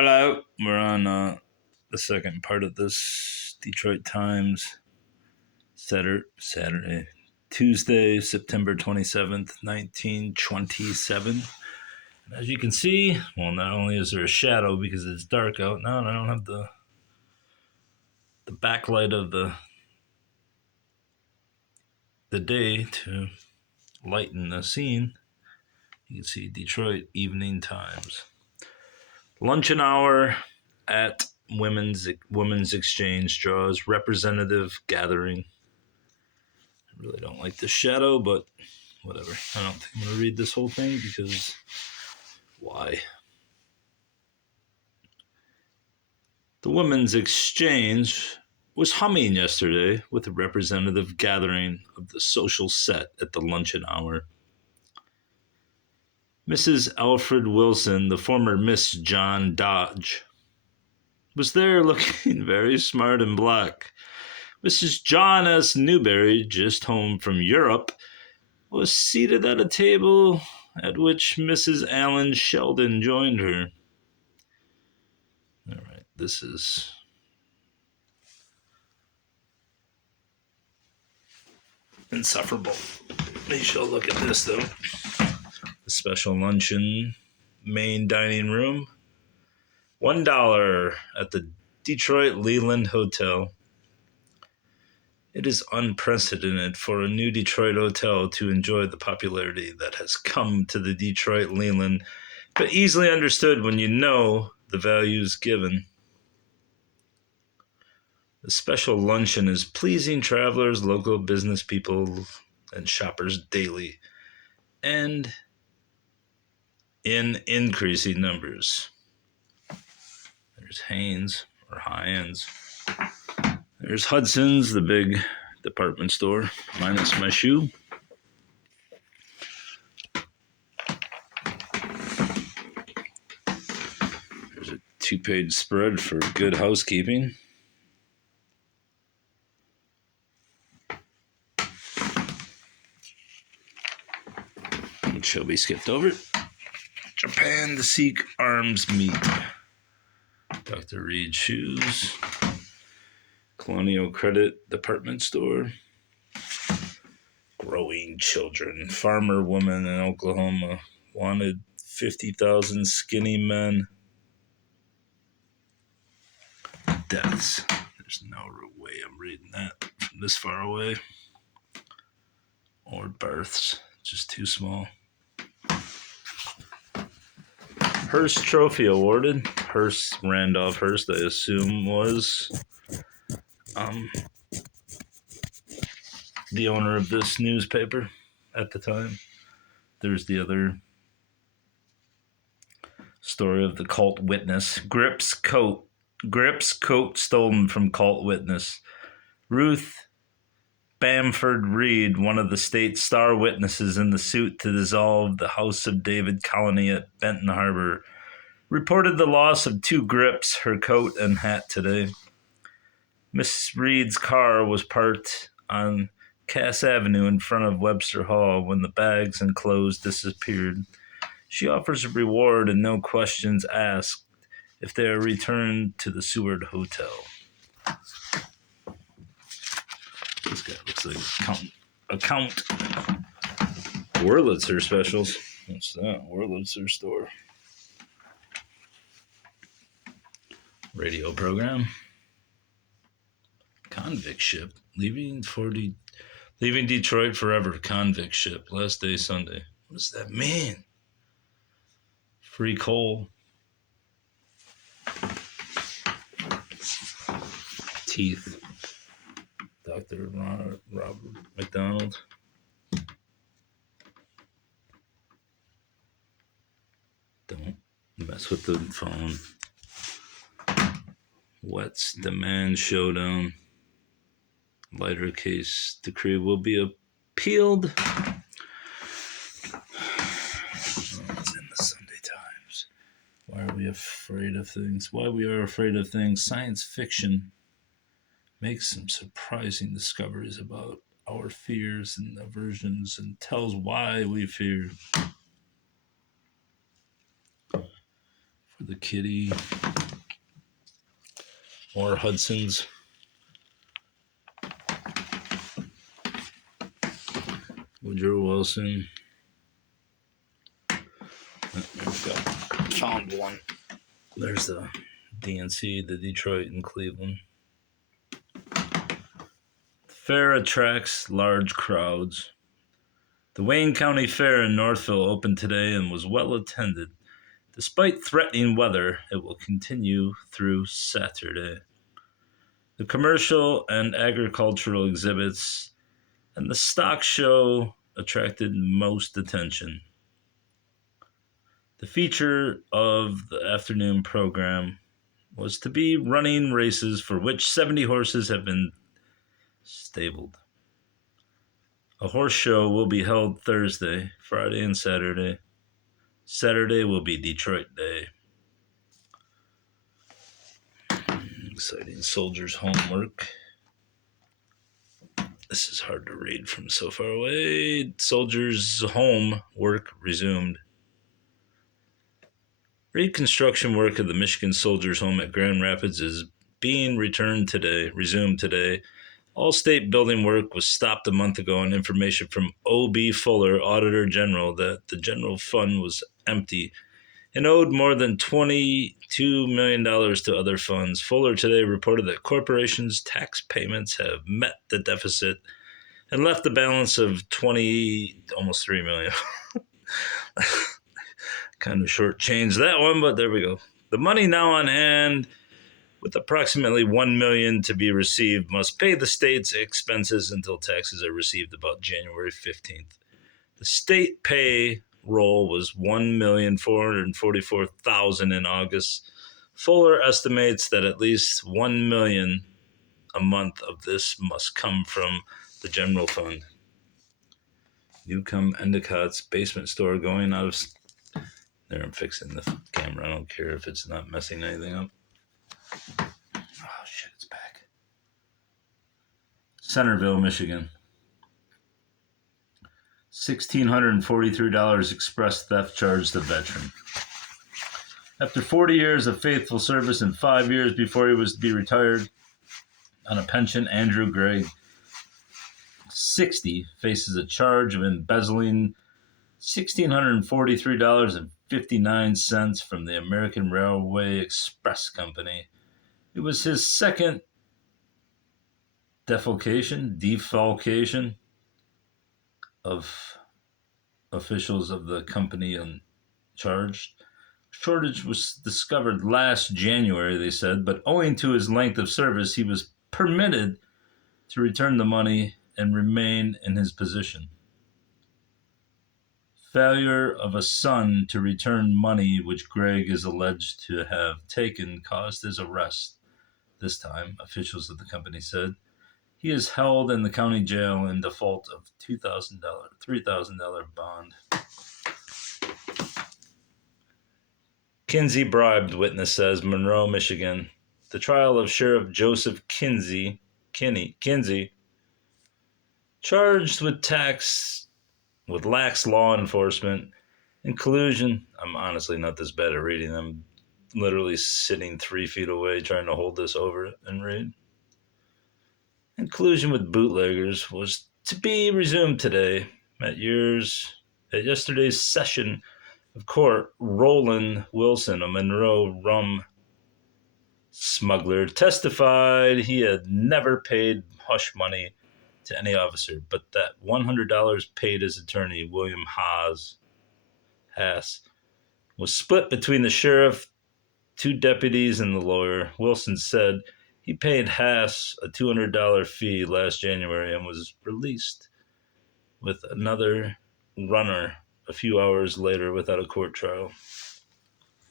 Hello, we're on the second part of this Detroit Times Saturday, Tuesday, September 27th, 1927. And as you can see, well, not only is there a shadow because it's dark out now, and I don't have the backlight of the day to lighten the scene. You can see Detroit Evening Times. Luncheon hour at Women's Exchange draws representative gathering. I really don't like the shadow, but whatever. I don't think I'm going to read this whole thing because why? The Women's Exchange was humming yesterday with a representative gathering of the social set at the luncheon hour. Mrs. Alfred Wilson, the former Miss John Dodge, was there looking very smart and black. Mrs. John S. Newberry, just home from Europe, was seated at a table at which Mrs. Allen Sheldon joined her. All right, this is insufferable. We shall look at this, though. The special luncheon, main dining room, $1 at the Detroit Leland Hotel. It is unprecedented for a new Detroit hotel to enjoy the popularity that has come to the Detroit Leland, but easily understood when you know the values given. The special luncheon is pleasing travelers, local business people, and shoppers daily, and in increasing numbers. There's Hanes, or Heinz. There's Hudson's, the big department store, minus my shoe. There's a 2-page spread for good housekeeping. Which shall be skipped over. Japan to seek arms meet. Dr. Reed shoes. Colonial Credit department store. Growing children. Farmer woman in Oklahoma wanted 50,000 skinny men. Deaths. There's no way I'm reading that from this far away. Or births. Just too small. Hearst Trophy awarded. Randolph Hearst, I assume, was the owner of this newspaper at the time. There's the other story of the cult witness. Grip's coat stolen from cult witness. Ruth Bamford Reed, one of the state's star witnesses in the suit to dissolve the House of David colony at Benton Harbor, reported the loss of 2 grips, her coat and hat today. Miss Reed's car was parked on Cass Avenue in front of Webster Hall when the bags and clothes disappeared. She offers a reward and no questions asked if they are returned to the Seward Hotel. This guy looks like account. Wurlitzer specials. What's that? Wurlitzer store. Radio program. Convict ship. Leaving Detroit forever. Convict ship. Last day Sunday. What does that mean? Free coal. Teeth. Dr. Robert McDonald. Don't mess with the phone. What's demand showdown? Lighter case decree will be appealed. It's in the Sunday Times. Why are we afraid of things? Why we are afraid of things? Science fiction makes some surprising discoveries about our fears and aversions and tells why we fear. The kitty. More Hudson's. Woodrow Wilson. Found one. There's the DNC, the Detroit and Cleveland. The fair attracts large crowds. The Wayne County Fair in Northville opened today and was well attended. Despite threatening weather, it will continue through Saturday. The commercial and agricultural exhibits and the stock show attracted most attention. The feature of the afternoon program was to be running races for which 70 horses have been stabled. A horse show will be held Thursday, Friday, and Saturday. Saturday will be Detroit Day. Exciting soldiers' homework. This is hard to read from so far away. Soldiers' home work resumed. Reconstruction work of the Michigan Soldiers' Home at Grand Rapids is being resumed today. All state building work was stopped a month ago on information from O.B. Fuller, Auditor General, that the general fund was empty and owed more than $22 million to other funds. Fuller today reported that corporations' tax payments have met the deficit and left the balance of almost $3 million. Kind of shortchanged that one, but there we go. The money now on hand, with approximately $1 million to be received, must pay the state's expenses until taxes are received about January 15th. The state payroll was $1,444,000 in August. Fuller estimates that at least $1 million a month of this must come from the general fund. Newcomb Endicott's basement store going out of... There, I'm fixing the camera. I don't care if it's not messing anything up. Oh, shit, it's back. Centerville, Michigan. $1,643 express theft charge to veteran. After 40 years of faithful service and 5 years before he was to be retired on a pension, Andrew Gregg, 60, faces a charge of embezzling $1,643.59 from the American Railway Express Company. It was his second defalcation of officials of the company charged. Shortage was discovered last January, they said, but owing to his length of service, he was permitted to return the money and remain in his position. Failure of a son to return money which Gregg is alleged to have taken caused his arrest. This time, officials of the company said, he is held in the county jail in default of $3,000 bond. Kinsey bribed, witness says, Monroe, Michigan. The trial of Sheriff Joseph Kinsey, charged with lax law enforcement and collusion. I'm honestly not this bad at reading. I'm literally sitting 3 feet away trying to hold this over and read. And collusion with bootleggers was to be resumed today at yesterday's session of court. Roland Wilson, a Monroe rum smuggler, testified he had never paid hush money to any officer, but that $100 paid his attorney, William Haas, was split between the sheriff, 2 deputies, and the lawyer. Wilson said he paid Haas a $200 fee last January and was released with another runner a few hours later without a court trial.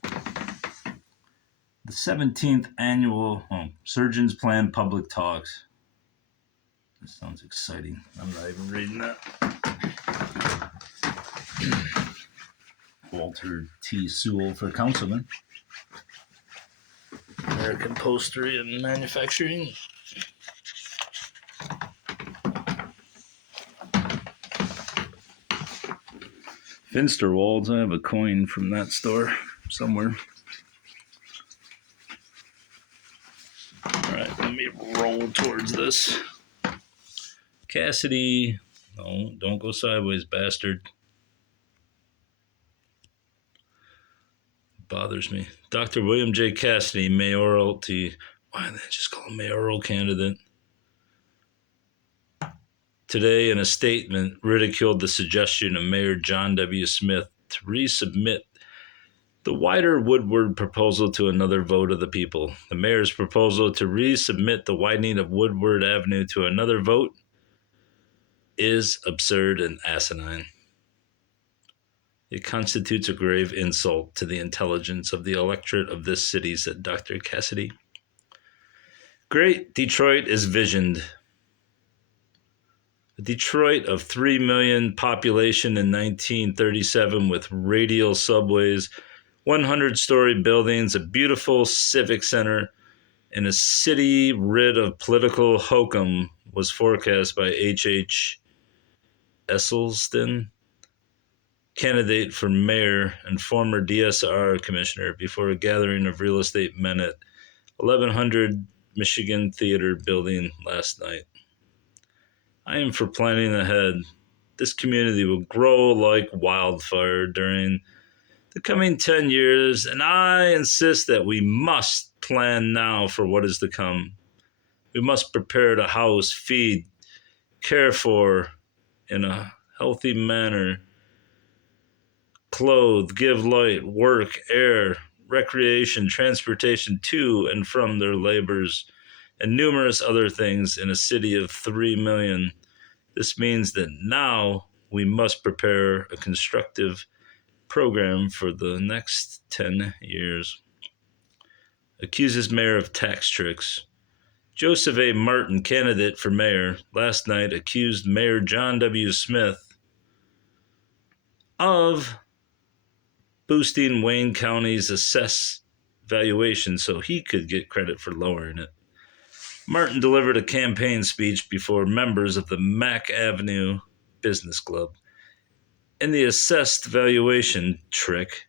The 17th annual Surgeons Plan Public Talks. This sounds exciting. I'm not even reading that. Walter T. Sewell for councilman. American Upholstery and Manufacturing. Finsterwalds. I have a coin from that store somewhere. me roll towards this. Cassidy. No, don't go sideways, bastard. Bothers me. Dr. William J. Cassidy, mayoralty. Why didn't they just call him mayoral candidate? Today, in a statement, ridiculed the suggestion of Mayor John W. Smith to resubmit the wider Woodward proposal to another vote of the people. The mayor's proposal to resubmit the widening of Woodward Avenue to another vote is absurd and asinine. It constitutes a grave insult to the intelligence of the electorate of this city, said Dr. Cassidy. Great Detroit is visioned. A Detroit of 3 million population in 1937 with radial subways, 100-story buildings, a beautiful civic center, and a city rid of political hokum was forecast by H. Esselstyn, candidate for mayor and former DSR commissioner, before a gathering of real estate men at 1100 Michigan Theater Building last night. I am for planning ahead. This community will grow like wildfire during the coming 10 years, and I insist that we must plan now for what is to come. We must prepare to house, feed, care for in a healthy manner, clothe, give light, work, air, recreation, transportation to and from their labors, and numerous other things in a city of 3 million. This means that now we must prepare a constructive program for the next 10 years. Accuses mayor of tax tricks. Joseph A. Martin, candidate for mayor, last night accused Mayor John W. Smith of boosting Wayne County's assessed valuation so he could get credit for lowering it. Martin delivered a campaign speech before members of the Mack Avenue Business Club. In the assessed valuation trick,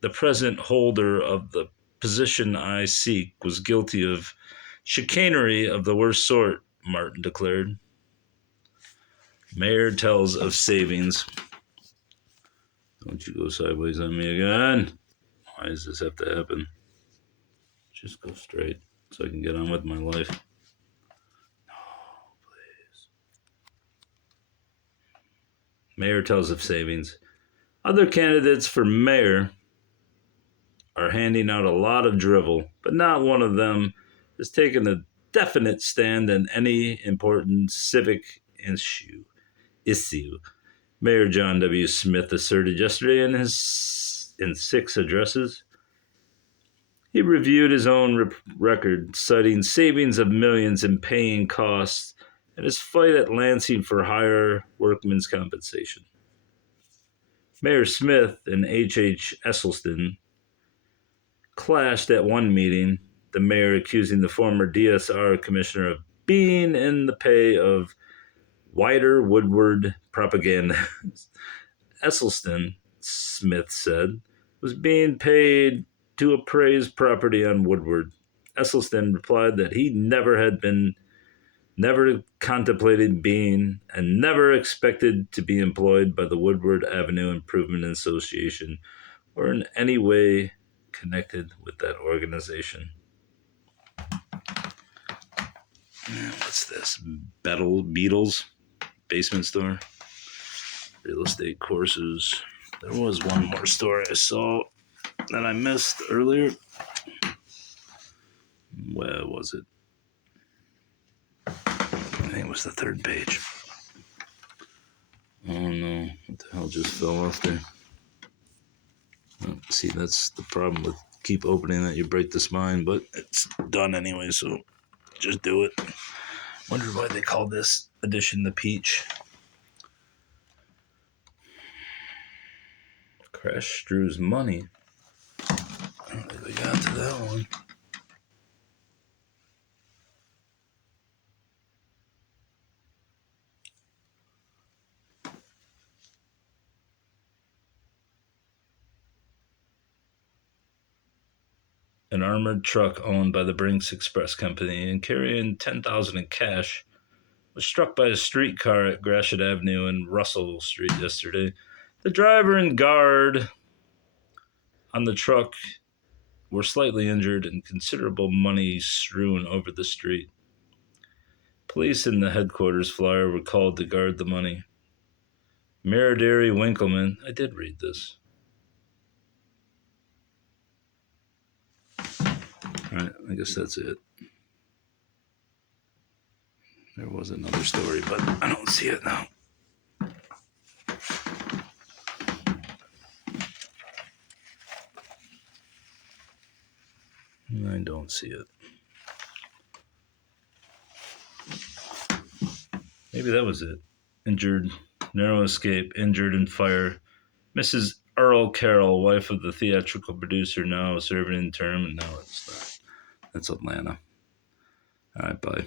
the present holder of the position I seek was guilty of chicanery of the worst sort, Martin declared. Mayor tells of savings. Don't you go sideways on me again. Why does this have to happen? Just go straight so I can get on with my life. No, please. Mayor tells of savings. Other candidates for mayor are handing out a lot of drivel, but not one of them has taken a definite stand on any important civic issue. Mayor John W. Smith asserted yesterday in 6 addresses. He reviewed his own record, citing savings of millions in paying costs and his fight at Lansing for higher workmen's compensation. Mayor Smith and H. Esselstyn clashed at one meeting, the mayor accusing the former DSR commissioner of being in the pay of wider Woodward propaganda. Esselstyn, Smith said, was being paid to appraise property on Woodward. Esselstyn replied that he never contemplated being, and never expected to be employed by the Woodward Avenue Improvement Association or in any way connected with that organization. What's this? Beatles? Basement store? Real estate courses. There was one more story I saw that I missed earlier. Where was it? I think it was the 3rd page. Oh no, what the hell just fell off there? Oh, see, that's the problem with keep opening that, you break the spine, but it's done anyway, so just do it. Wonder why they call this edition the peach. Crash Drew's money. I don't think we got to that one. an armored truck owned by the Brinks Express Company and carrying $10,000 in cash, was struck by a streetcar at Gratiot Avenue and Russell Street yesterday. The driver and guard on the truck were slightly injured and considerable money strewn over the street. Police in the headquarters flyer were called to guard the money. Miradary Winkleman, I did read this. All right, I guess that's it. There was another story, but I don't see it now. I don't see it. Maybe that was it. Injured, narrow escape, injured in fire. Mrs. Earl Carroll, wife of the theatrical producer, now serving in term, and now it's not. That's Atlanta. All right, bye.